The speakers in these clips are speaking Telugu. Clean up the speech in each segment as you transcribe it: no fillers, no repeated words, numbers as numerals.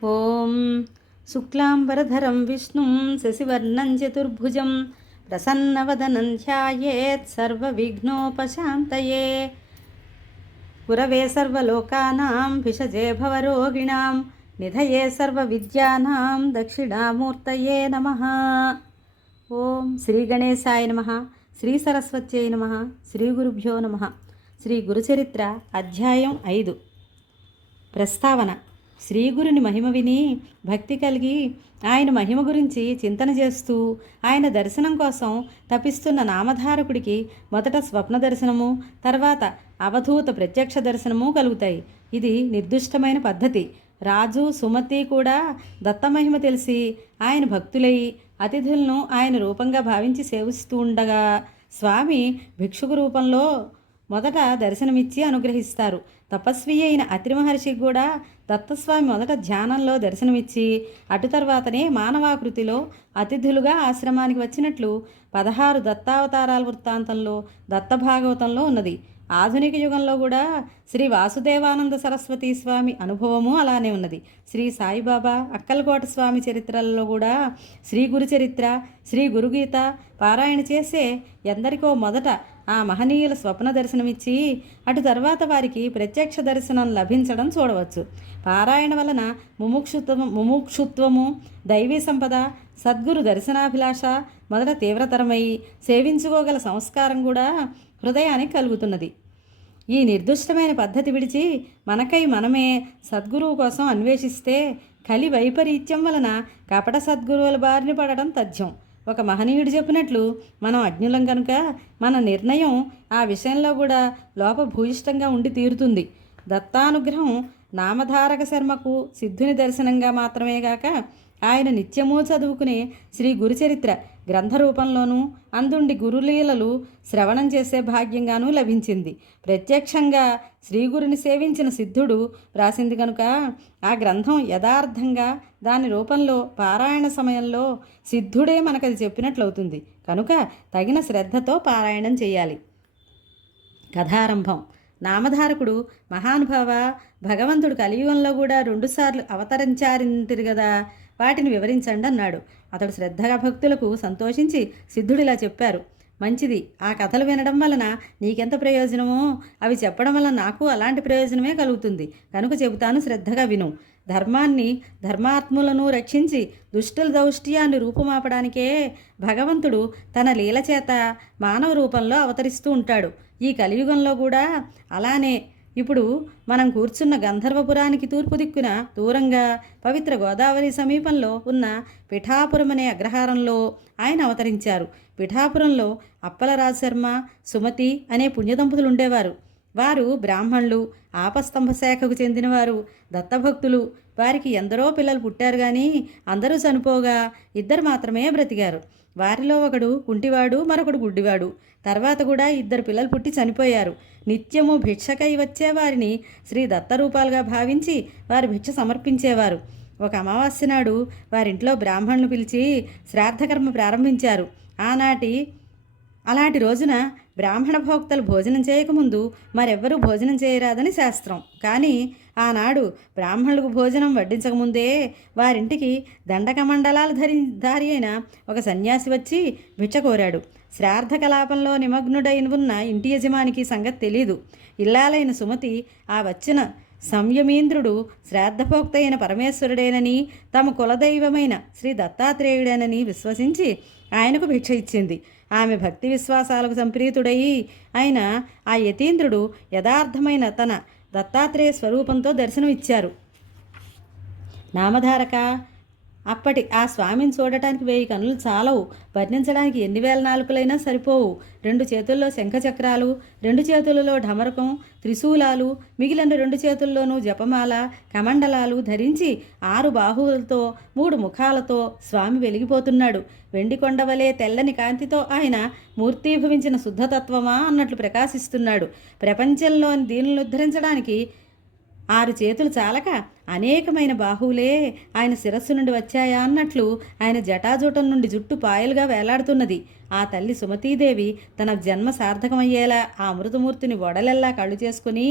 ఓం శుక్లాంబరధరం విష్ణుం శశివర్ణం చతుర్భుజం ప్రసన్నవదనం ధ్యాయేత్ సర్వవిఘ్నోపశాంతయే. గురవే సర్వలోకానాం విషజే భవరోగిణాం నిధయే సర్వవిద్యానాం దక్షిణామూర్తయే నమః. ఓం శ్రీ గణేశాయ నమః. శ్రీ సరస్వత్యై నమః. శ్రీ గురుభ్యో నమః. శ్రీ గురుచరిత్ర అధ్యాయం 5. ప్రస్తావన. శ్రీగురుని మహిమ విని భక్తి కలిగి ఆయన మహిమ గురించి చింతన చేస్తూ ఆయన దర్శనం కోసం తపిస్తున్న నామధారకుడికి మొదట స్వప్న దర్శనము, తర్వాత అవధూత ప్రత్యక్ష దర్శనము కలుగుతాయి. ఇది నిర్దిష్టమైన పద్ధతి. రాజు సుమతి కూడా దత్తమహిమ తెలిసి ఆయన భక్తులై అతిథులను ఆయన రూపంగా భావించి సేవిస్తూ ఉండగా స్వామి భిక్షుకు రూపంలో మొదట దర్శనమిచ్చి అనుగ్రహిస్తారు. తపస్వి అయిన అత్రి మహర్షికి కూడా దత్తస్వామి మొదట ధ్యానంలో దర్శనమిచ్చి అటు తర్వాతనే మానవాకృతిలో అతిథులుగా ఆశ్రమానికి వచ్చినట్లు 16 దత్తావతారాల వృత్తాంతంలో దత్తభాగవతంలో ఉన్నది. ఆధునిక యుగంలో కూడా శ్రీ వాసుదేవానంద సరస్వతీ స్వామి అనుభవము అలానే ఉన్నది. శ్రీ సాయిబాబా, అక్కలకోట స్వామి చరిత్రలలో కూడా శ్రీ గురు చరిత్ర, శ్రీ గురుగీత పారాయణ చేసే ఎందరికో మొదట ఆ మహనీయుల స్వప్న దర్శనమిచ్చి అటు తర్వాత వారికి ప్రత్యక్ష దర్శనం లభించడం చూడవచ్చు. పారాయణ వలన ముముక్షుత్వము, దైవీ సంపద, సద్గురు దర్శనాభిలాష మొదట తీవ్రతరమై సేవించుకోగల సంస్కారం కూడా హృదయానికి కలుగుతున్నది. ఈ నిర్దిష్టమైన పద్ధతి విడిచి మనకై మనమే సద్గురువు కోసం అన్వేషిస్తే కలి వైపరీత్యం వలన కపట సద్గురువుల బారిన పడడం తథ్యం. ఒక మహనీయుడు చెప్పినట్లు మనం అజ్ఞులం కనుక మన నిర్ణయం ఆ విషయంలో కూడా లోపభూయిష్టంగా ఉండి తీరుతుంది. దత్తానుగ్రహం నామధారక శర్మకు సిద్ధుని దర్శనంగా మాత్రమే గాక ఆయన నిత్యము చదువుకునే శ్రీ గురుచరిత్ర గ్రంథ రూపంలోనూ అందుండి గురులీలలు శ్రవణం చేసే భాగ్యంగానూ లభించింది. ప్రత్యక్షంగా శ్రీగురుని సేవించిన సిద్ధుడు రాసింది కనుక ఆ గ్రంథం యథార్థంగా దాని రూపంలో పారాయణ సమయంలో సిద్ధుడే మనకది చెప్పినట్లవుతుంది కనుక తగిన శ్రద్ధతో పారాయణం చేయాలి. కథారంభం. నామధారకుడు మహానుభావ, భగవంతుడు కలియుగంలో కూడా 2 సార్లు అవతరించారింతిరి కదా, వాటిని వివరించండి అన్నాడు. అతడు శ్రద్ధగా భక్తులకు సంతోషించి సిద్ధుడిలా చెప్పారు. మంచిది, ఆ కథలు వినడం వలన నీకెంత ప్రయోజనమో అవి చెప్పడం వలన నాకు అలాంటి ప్రయోజనమే కలుగుతుంది కనుక చెబుతాను, శ్రద్ధగా విను. ధర్మాన్ని, ధర్మాత్ములను రక్షించి దుష్టుల దౌష్ట్యాన్ని రూపుమాపడానికే భగవంతుడు తన లీల చేత మానవ రూపంలో అవతరిస్తూ ఉంటాడు. ఈ కలియుగంలో కూడా అలానే ఇప్పుడు మనం కూర్చున్న గంధర్వపురానికి తూర్పు దిక్కున దూరంగా పవిత్ర గోదావరి సమీపంలో ఉన్న పిఠాపురం అనే అగ్రహారంలో ఆయన అవతరించారు. పిఠాపురంలో అప్పలరాజు శర్మ, సుమతి అనే పుణ్యదంపతులు ఉండేవారు. వారు బ్రాహ్మణులు, ఆపస్తంభ శాఖకు చెందినవారు, దత్తభక్తులు. వారికి ఎందరో పిల్లలు పుట్టారు కానీ అందరూ చనిపోగా 2 మాత్రమే బ్రతికారు. వారిలో ఒకడు కుంటివాడు, మరొకడు గుడ్డివాడు. తర్వాత కూడా 2 పిల్లలు పుట్టి చనిపోయారు. నిత్యము భిక్షకై వచ్చే వారిని శ్రీ దత్తరూపాలుగా భావించి వారి భిక్ష సమర్పించేవారు. ఒక అమావాస్య నాడు వారింట్లో బ్రాహ్మణులు పిలిచి శ్రాద్ధకర్మ ప్రారంభించారు. అలాంటి రోజున బ్రాహ్మణ భోక్తలు భోజనం చేయకముందు మరెవ్వరూ భోజనం చేయరాదని శాస్త్రం. కానీ ఆనాడు బ్రాహ్మణులకు భోజనం వడ్డించకముందే వారింటికి దండకమండలాలు ధారి అయిన ఒక సన్యాసి వచ్చి భిక్ష కోరాడు. శ్రాద్ధ కలాపంలో నిమగ్నుడై ఉన్న ఇంటి యజమానికి సంగతి తెలీదు. ఇల్లాలైన సుమతి ఆ వచ్చిన సంయమీంద్రుడు శ్రాద్ధభోక్త అయిన పరమేశ్వరుడేనని, తమ కులదైవమైన శ్రీ దత్తాత్రేయుడేనని విశ్వసించి ఆయనకు భిక్ష ఇచ్చింది. ఆమె భక్తి విశ్వాసాలకు సంప్రీతుడై ఆయన ఆ యతీంద్రుడు యథార్థమైన తన దత్తాత్రేయ స్వరూపంతో దర్శనం ఇచ్చారు. నామధారక, అప్పటి ఆ స్వామిని చూడటానికి 1000 కన్నులు చాలవు. వర్ణించడానికి ఎన్ని వేల నాలుకలైనా సరిపోవు. 2 చేతుల్లో శంఖచక్రాలు, 2 చేతులలో ఢమరకం, త్రిశూలాలు, మిగిలిన 2 చేతుల్లోనూ జపమాల, కమండలాలు ధరించి 6 బాహువులతో 3 ముఖాలతో స్వామి వెలిగిపోతున్నాడు. వెండి కొండవలే తెల్లని కాంతితో ఆయన మూర్తీభవించిన శుద్ధతత్వమా అన్నట్లు ప్రకాశిస్తున్నాడు. ప్రపంచంలోని దీనులను ఉద్ధరించడానికి 6 చేతులు చాలక అనేకమైన బాహువులే ఆయన శిరస్సు నుండి వచ్చాయా అన్నట్లు ఆయన జటాజూటం నుండి జుట్టు పాయలుగా వేలాడుతున్నది. ఆ తల్లి సుమతీదేవి తన జన్మ సార్థకమయ్యేలా ఆ అమృతమూర్తిని వడలెల్లా కళ్ళు చేసుకుని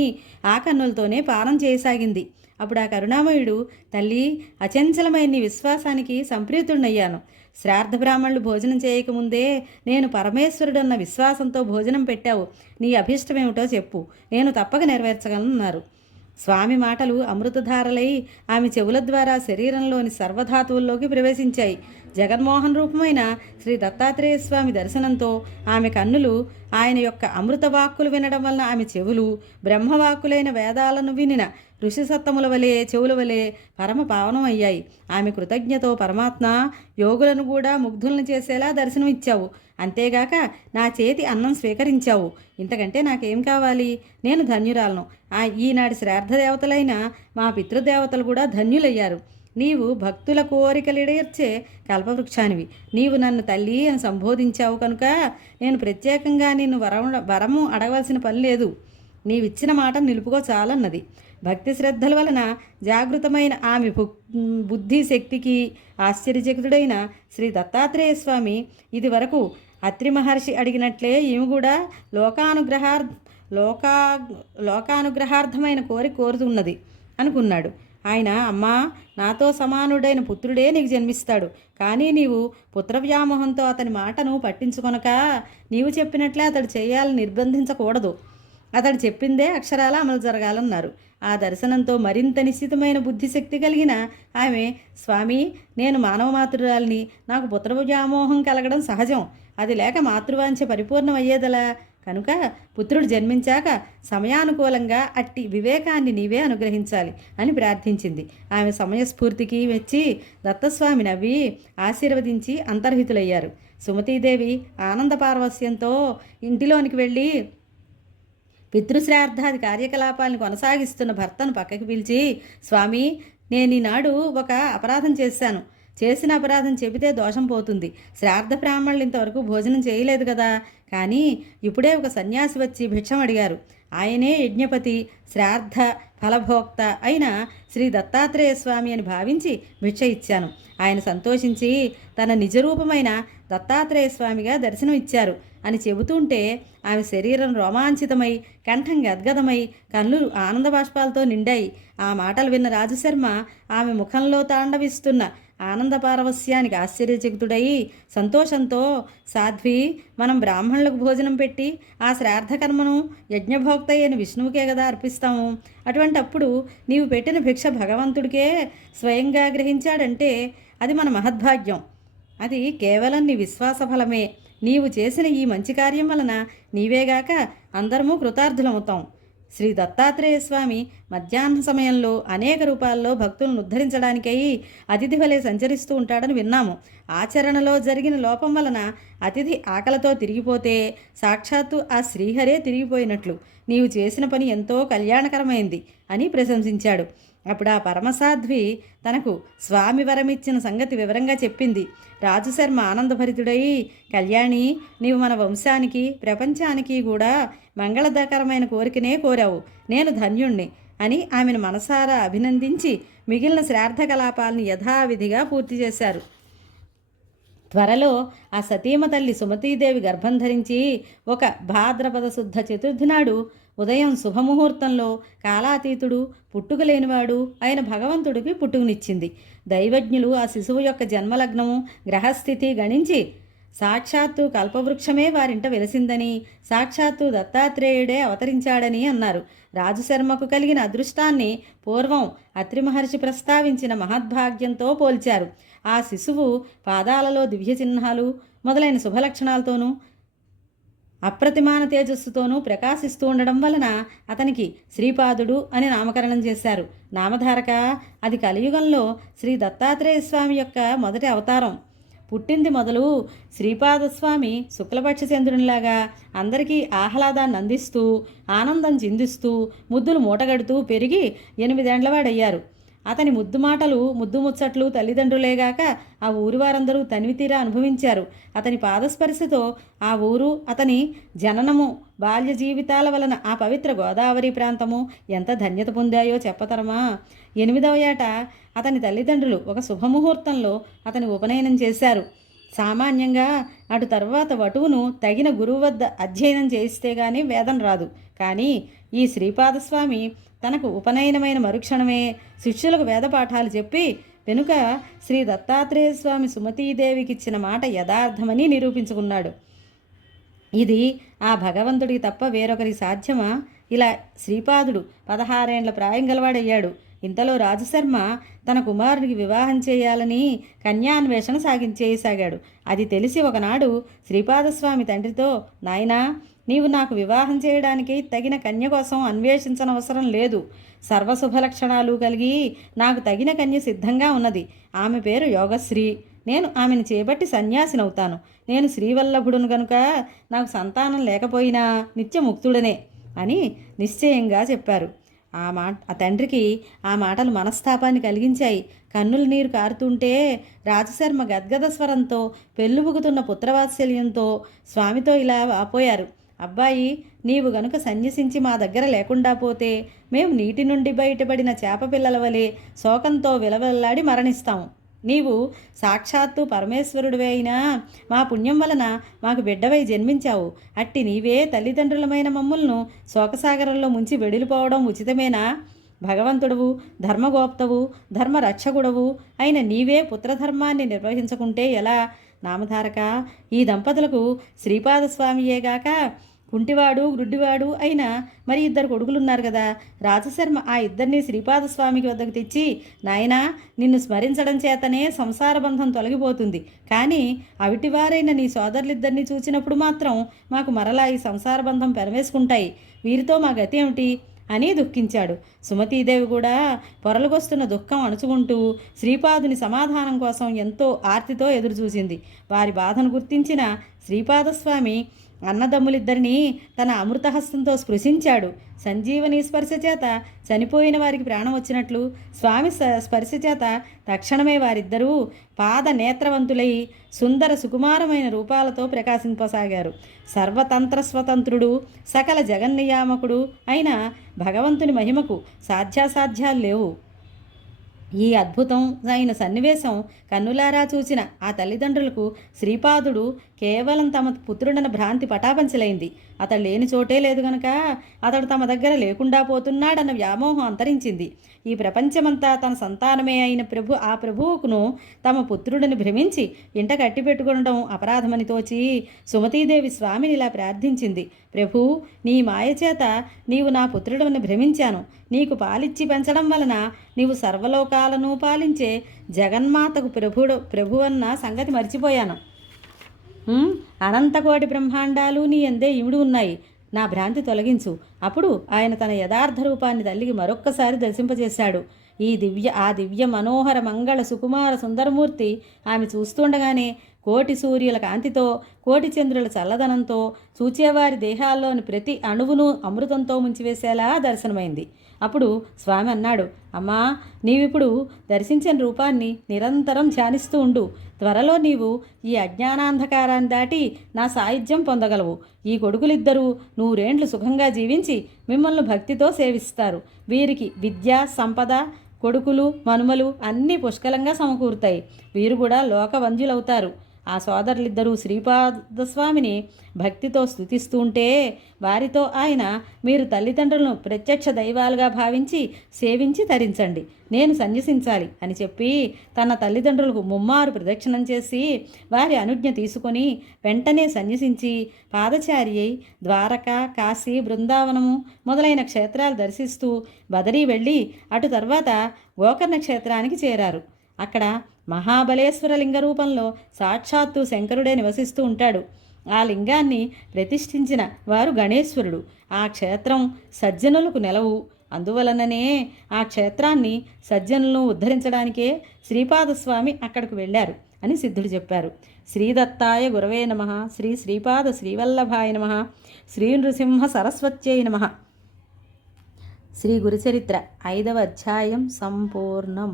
ఆ కన్నులతోనే పానం చేయసాగింది. అప్పుడు ఆ కరుణామయుడు, తల్లి, అచంచలమైన నీ విశ్వాసానికి సంప్రీతుడయ్యాను. శ్రాద్ధ బ్రాహ్మణులు భోజనం చేయకముందే నేను పరమేశ్వరుడన్న విశ్వాసంతో భోజనం పెట్టావు. నీ అభీష్టమేమిటో చెప్పు, నేను తప్పక నెరవేర్చగలనన్నారు. స్వామి మాటలు అమృతధారలై ఆమె చెవుల ద్వారా శరీరంలోని సర్వధాతువుల్లోకి ప్రవేశించాయి. జగన్మోహన్ రూపమైన శ్రీ దత్తాత్రేయ స్వామి దర్శనంతో ఆమె కన్నులు ఆయన యొక్క అమృతవాక్కులు వినడం వలన ఆమె చెవులు బ్రహ్మవాక్కులైన వేదాలను వినిన ఋషి సత్తముల వలె చెవుల వలె పరమ పావనమయ్యాయి. ఆమె కృతజ్ఞతో పరమాత్మ, యోగులను కూడా ముగ్ధులను చేసేలా దర్శనమిచ్చావు. అంతేగాక నా చేతి అన్నం స్వీకరించావు. ఇంతకంటే నాకేం కావాలి? నేను ధన్యురాలను. ఈనాటి శ్రాద్ధ దేవతలైన మా పితృదేవతలు కూడా ధన్యులయ్యారు. నీవు భక్తుల కోరికలిడేర్చే కల్పవృక్షానివి. నీవు నన్ను తల్లి అని సంబోధించావు కనుక నేను ప్రత్యేకంగా నిన్ను వరము అడగవలసిన పని లేదు. నీవిచ్చిన మాట నిలుపుకో చాలన్నది. భక్తి శ్రద్ధల వలన జాగృతమైన ఆమె బుద్ధి శక్తికి ఆశ్చర్యచకితుడైన శ్రీ దత్తాత్రేయ స్వామి ఇది వరకు అత్రి మహర్షి అడిగినట్లే ఈమె కూడా లోకానుగ్రహార్థమైన కోరుతున్నది అనుకున్నాడు. ఆయన, అమ్మా, నాతో సమానుడైన పుత్రుడే నీకు జన్మిస్తాడు. కానీ నీవు పుత్రవ్యామోహంతో అతని మాటను పట్టించుకొనక నీవు చెప్పినట్లే అతడు చేయాలని నిర్బంధించకూడదు. అతడు చెప్పిందే అక్షరాల అమలు జరగాలన్నారు. ఆ దర్శనంతో మరింత నిశ్చితమైన బుద్ధిశక్తి కలిగిన ఆమె, స్వామి, నేను మానవ మాతృరాలిని. నాకు పుత్రవ్యామోహం కలగడం సహజం. అది లేక మాతృవాంఛ పరిపూర్ణమయ్యేదలా. కనుక పుత్రుడు జన్మించాక సమయానుకూలంగా అట్టి వివేకాన్ని నీవే అనుగ్రహించాలి అని ప్రార్థించింది. ఆమె సమయస్ఫూర్తికి మెచ్చి దత్తస్వామి నవ్వి ఆశీర్వదించి అంతర్హితులయ్యారు. సుమతీదేవి ఆనంద పారవస్యంతో ఇంటిలోనికి వెళ్ళి పితృశ్రాద్ధాది కార్యకలాపాలను కొనసాగిస్తున్న భర్తను పక్కకి పిలిచి, స్వామి, నేను ఈనాడు ఒక అపరాధం చేశాను. చేసిన అపరాధం చెబితే దోషం పోతుంది. శ్రాద్ధ బ్రాహ్మణులు ఇంతవరకు భోజనం చేయలేదు కదా. కానీ ఇప్పుడే ఒక సన్యాసి వచ్చి భిక్షం అడిగారు. ఆయనే యజ్ఞపతి, శ్రాద్ధ ఫలభోక్త అయిన శ్రీ దత్తాత్రేయ స్వామి అని భావించి భిక్ష ఇచ్చాను. ఆయన సంతోషించి తన నిజరూపమైన దత్తాత్రేయ స్వామిగా దర్శనం ఇచ్చారు అని చెబుతుంటే ఆమె శరీరం రోమాంచితమై, కంఠం గద్గదమై, కళ్ళు ఆనంద బాష్పాలతో నిండాయి. ఆ మాటలు విన్న రాజశర్మ ఆమె ముఖంలో తాండవిస్తున్న ఆనంద పారవస్యానికి ఆశ్చర్యచకితుడై సంతోషంతో, సాధ్వి, మనం బ్రాహ్మణులకు భోజనం పెట్టి ఆ శ్రాద్ధకర్మను యజ్ఞభోక్త అయిన విష్ణువుకే కదా అర్పిస్తాము. అటువంటప్పుడు నీవు పెట్టిన భిక్ష భగవంతుడికే స్వయంగా గ్రహించాడంటే అది మన మహద్భాగ్యం. అది కేవలం నీ విశ్వాస ఫలమే. నీవు చేసిన ఈ మంచి కార్యం వలన నీవేగాక అందరము కృతార్థులవుతాం. శ్రీ దత్తాత్రేయ స్వామి మధ్యాహ్న సమయంలో అనేక రూపాల్లో భక్తులను ఉద్ధరించడానికై అతిథి వలె సంచరిస్తూ ఉంటాడని విన్నాము. ఆచరణలో జరిగిన లోపం వలన అతిథి ఆకలితో తిరిగిపోతే సాక్షాత్తు ఆ శ్రీహరే తిరిగిపోయినట్లు నీవు చేసిన పని ఎంతో కళ్యాణకరమైంది అని ప్రశంసించాడు. అప్పుడు ఆ పరమసాధ్వి తనకు స్వామి వరమిచ్చిన సంగతి వివరంగా చెప్పింది. రాజశర్మ ఆనందభరితుడై, కళ్యాణి, నీవు మన వంశానికి ప్రపంచానికి కూడా మంగళదకరమైన కోరికనే కోరావు. నేను ధన్యుణ్ణి అని ఆమెను మనసారా అభినందించి మిగిలిన శ్రాద్ధ కలాపాలను యథావిధిగా పూర్తి చేశారు. త్వరలో ఆ సతీమ తల్లి సుమతీదేవి గర్భం ధరించి ఒక భాద్రపద శుద్ధ చతుర్థి నాడు ఉదయం శుభముహూర్తంలో కాలాతీతుడు, పుట్టుకలేనివాడు అయిన భగవంతుడికి పుట్టుకునిచ్చింది. దైవజ్ఞులు ఆ శిశువు యొక్క జన్మలగ్నము, గ్రహస్థితి గణించి సాక్షాత్తు కల్పవృక్షమే వారింట వెలిసిందని, సాక్షాత్తు దత్తాత్రేయుడే అవతరించాడని అన్నారు. రాజశర్మకు కలిగిన అదృష్టాన్ని పూర్వం అత్రి మహర్షి ప్రస్తావించిన మహద్భాగ్యంతో పోల్చారు. ఆ శిశువు పాదాలలో దివ్య చిహ్నాలు మొదలైన శుభలక్షణాలతోనూ అప్రతిమాన తేజస్సుతోనూ ప్రకాశిస్తూ ఉండడం వలన అతనికి శ్రీపాదుడు అని నామకరణం చేశారు. నామధారక అది కలియుగంలో శ్రీ దత్తాత్రేయ స్వామి యొక్క మొదటి అవతారం. పుట్టింది మొదలు శ్రీపాదస్వామి శుక్లపక్ష చంద్రునిలాగా అందరికీ ఆహ్లాదాన్ని అందిస్తూ, ఆనందం చిందిస్తూ, ముద్దులు మూటగడుతూ పెరిగి 8 ఏళ్లవాడయ్యారు. అతని ముద్దు మాటలు, ముద్దు ముచ్చట్లు తల్లిదండ్రులేగాక ఆ ఊరి వారందరూ తనివితీరా అనుభవించారు. అతని పాదస్పర్శతో ఆ ఊరు, అతని జననము, బాల్య జీవితాల వలన ఆ పవిత్ర గోదావరి ప్రాంతము ఎంత ధన్యత పొందాయో చెప్పతరమా. 8వ ఏట అతని తల్లిదండ్రులు ఒక శుభముహూర్తంలో అతని ఉపనయనం చేశారు. సామాన్యంగా అటు తర్వాత వటువును తగిన గురువు వద్ద అధ్యయనం చేయిస్తే గానీ వేదం రాదు. కానీ ఈ శ్రీపాదస్వామి తనకు ఉపనయనమైన మరుక్షణమే శిష్యులకు వేదపాఠాలు చెప్పి వెనుక శ్రీ దత్తాత్రేయ స్వామి సుమతీదేవికిచ్చిన మాట యథార్థమని నిరూపించుకున్నాడు. ఇది ఆ భగవంతుడికి తప్ప వేరొకరికి సాధ్యమా? ఇలా శ్రీపాదుడు 16 ఏండ్ల ప్రాయం గలవాడయ్యాడు. ఇంతలో రాజశర్మ తన కుమారుడికి వివాహం చేయాలని కన్యాన్వేషణ చేయసాగాడు. అది తెలిసి ఒకనాడు శ్రీపాదస్వామి తండ్రితో, నాయనా, నీవు నాకు వివాహం చేయడానికి తగిన కన్య కోసం అన్వేషించనవసరం లేదు. సర్వశుభలక్షణాలు కలిగి నాకు తగిన కన్య సిద్ధంగా ఉన్నది. ఆమె పేరు యోగశ్రీ. నేను ఆమెను చేపట్టి సన్యాసినవుతాను. నేను శ్రీవల్లభుడును గనుక నాకు సంతానం లేకపోయినా నిత్యముక్తుడనే అని నిశ్చయంగా చెప్పారు. ఆ తండ్రికి ఆ మాటలు మనస్తాపాన్ని కలిగించాయి. కన్నుల నీరు కారుతుంటే రాజశర్మ గద్గద స్వరంతో పెళ్ళుబుగుతున్న పుత్రవాత్సల్యంతో స్వామితో ఇలా వాపోయారు. అబ్బాయి, నీవు గనుక సన్యసించి మా దగ్గర లేకుండా పోతే మేము నీటి నుండి బయటపడిన చేప పిల్లల వలె శోకంతో విలవల్లాడి మరణిస్తాము. నీవు సాక్షాత్తు పరమేశ్వరుడివే అయినా మా పుణ్యం వలన మాకు బిడ్డవై జన్మించావు. అట్టి నీవే తల్లిదండ్రులమైన మమ్ములను శోకసాగరంలో ముంచి వెడిలిపోవడం ఉచితమేనా? భగవంతుడవు, ధర్మగోప్తవు, ధర్మరక్షకుడవు అయిన నీవే పుత్రధర్మాన్ని నిర్వహించకుంటే ఎలా? నామధారక, ఈ దంపతులకు శ్రీపాదస్వామియేగాక కుంటివాడు, గ్రుడ్డివాడు అయినా మరి 2 కొడుకులున్నారు కదా. రాజశర్మ ఆ ఇద్దరిని శ్రీపాదస్వామికి వద్దకు తెచ్చి, నాయనా, నిన్ను స్మరించడం చేతనే సంసార బంధం తొలగిపోతుంది. కానీ అవిటివారైన నీ సోదరులిద్దరినీ చూచినప్పుడు మాత్రం మాకు మరలా ఈ సంసార బంధం పెనవేసుకుంటాయి. వీరితో మా గతి ఏమిటి అని దుఃఖించాడు. సుమతీదేవి కూడా పొరలుకొస్తున్న దుఃఖం అణుచుకుంటూ శ్రీపాదుని సమాధానం కోసం ఎంతో ఆర్తితో ఎదురుచూసింది. వారి బాధను గుర్తించిన శ్రీపాదస్వామి అన్నదమ్ములిద్దరినీ తన అమృతహస్తంతో స్పృశించాడు. సంజీవని స్పర్శ చేత చనిపోయిన వారికి ప్రాణం వచ్చినట్లు స్వామి స్పర్శ చేత తక్షణమే వారిద్దరూ పాద నేత్రవంతులై సుందర సుకుమారమైన రూపాలతో ప్రకాశింపసాగారు. సర్వతంత్ర స్వతంత్రుడు, సకల జగన్నియామకుడు అయిన భగవంతుని మహిమకు సాధ్యాసాధ్యాలు లేవు. ఈ అద్భుతం అయిన సన్నివేశం కన్నులారా చూసిన ఆ తల్లిదండ్రులకు శ్రీపాదుడు కేవలం తమ పుత్రుడన భ్రాంతి పటాపంచలైంది. అతడు లేని చోటే లేదు గనక అతడు తమ దగ్గర లేకుండా పోతున్నాడన్న వ్యామోహం అంతరించింది. ఈ ప్రపంచమంతా తన సంతానమే అయిన ఆ ప్రభువుకును తమ పుత్రుడిని భ్రమించి ఇంట కట్టిపెట్టుకొనడం అపరాధమని తోచి సుమతీదేవి స్వామిని ఇలా ప్రార్థించింది. ప్రభూ, నీ మాయచేత నీవు నా పుత్రుడిని భ్రమించాను. నీకు పాలిచ్చి పెంచడం వలన నీవు సర్వలోకాలను పాలించే జగన్మాతకు ప్రభువన్న సంగతి మర్చిపోయాను. అనంతకోటి బ్రహ్మాండాలు నీ ఎందే ఇమిడి ఉన్నాయి. నా భ్రాంతి తొలగించు. అప్పుడు ఆయన తన యథార్థ రూపాన్ని తల్లికి మరొక్కసారి దర్శింపజేశాడు. ఆ దివ్య మనోహర మంగళ సుకుమార సుందరమూర్తి ఆమె చూస్తుండగానే కోటి సూర్యుల కాంతితో, కోటి చంద్రుల చల్లదనంతో, చూచేవారి దేహాల్లోని ప్రతి అణువును అమృతంతో ముంచివేసేలా దర్శనమైంది. అప్పుడు స్వామి అన్నాడు, అమ్మా, నీవిప్పుడు దర్శించిన రూపాన్ని నిరంతరం ధ్యానిస్తూ ఉండు. త్వరలో నీవు ఈ అజ్ఞానాంధకారాన్ని దాటి నా సాయుధ్యం పొందగలవు. ఈ కొడుకులిద్దరూ 100 ఏండ్లు సుఖంగా జీవించి మిమ్మల్ని భక్తితో సేవిస్తారు. వీరికి విద్య, సంపద, కొడుకులు, మనుమలు అన్నీ పుష్కలంగా సమకూరుతాయి. వీరు కూడా లోకవంద్యులవుతారు. ఆ సోదరులిద్దరూ శ్రీపాదస్వామిని భక్తితో స్తుతిస్తూ ఉంటే వారితో ఆయన, మీరు తల్లిదండ్రులను ప్రత్యక్ష దైవాలుగా భావించి సేవించి తరించండి, నేను సన్యసించాలి అని చెప్పి తన తల్లిదండ్రులకు ముమ్మారు ప్రదక్షిణం చేసి వారి అనుజ్ఞ తీసుకొని వెంటనే సన్యసించి పాదచారి అయి ద్వారక, కాశీ, బృందావనము మొదలైన క్షేత్రాలు దర్శిస్తూ బదరీ వెళ్ళి అటు తర్వాత గోకర్ణ క్షేత్రానికి చేరారు. అక్కడ మహాబలేశ్వర లింగ రూపంలో సాక్షాత్తు శంకరుడే నివసిస్తూ ఉంటాడు. ఆ లింగాన్ని ప్రతిష్ఠించిన వారు గణేశ్వరుడు. ఆ క్షేత్రం సజ్జనులకు నెలవు. అందువలననే ఆ క్షేత్రాన్ని సజ్జనులను ఉద్ధరించడానికే శ్రీపాదస్వామి అక్కడికి వెళ్ళారు అని సిద్ధుడు చెప్పారు. శ్రీదత్తాయ గురవే నమః. శ్రీపాద శ్రీవల్లభాయ నమః. శ్రీ నృసింహ సరస్వత్యై నమః. శ్రీ గురుచరిత్ర 5వ అధ్యాయం సంపూర్ణం.